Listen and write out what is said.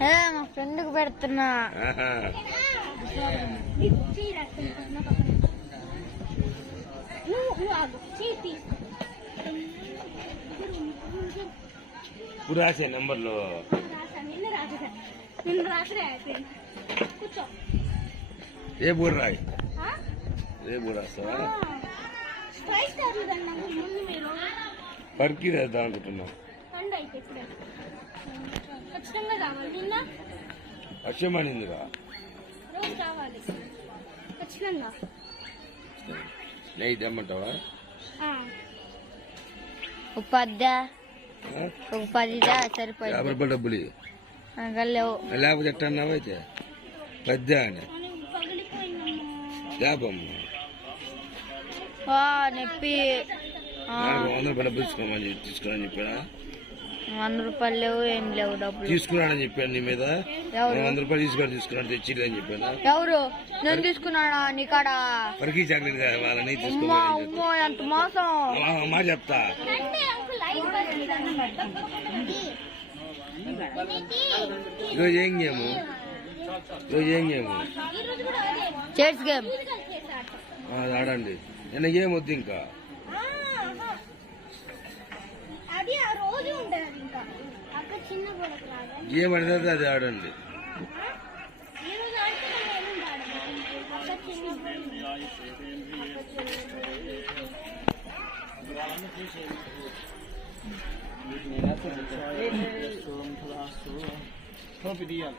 మా ఫ్రెండ్ కు పెడుతున్నా. ఇప్పుడు రాసే నెంబర్లు రేపు కూడా రాయి. రేపు కూడా రాస్తావా? పర్కి రాద్దాం అనుకుంటున్నాం. వర్షమానిందిగా నెయ్యి తెమ్మంటావా? ఒక 10 సరిపోయింది. 50 రూపాయలు డబ్బులు లేవు. లేకపోతే ఎట్ట అన్నావు? అయితే 10 అని నొప్పి. 100 రూపాయలు డబ్బులు తీసుకున్నాను చెప్పాడా? 100 రూపాయలు లేవు, ఏం లేవు డబ్బులు. తీసుకున్నాడని చెప్పాను నీ మీద. 100 రూపాయలు తీసుకున్నాడు తెచ్చిలేదని చెప్పాను. ఎవరు? నేను తీసుకున్నాడా నీకాడ? పరికి చాక్లెట్ వాళ్ళని అమ్మో ఎంత మోసం. మా చెప్తా. ఈరోజు ఏం గేము? చేర్స్ గేమ్ అది ఆడండి. నిన్న గేమ్ వద్దు ఇంకా. గేమ్ అనేది అది ఆడండి. Top ideal.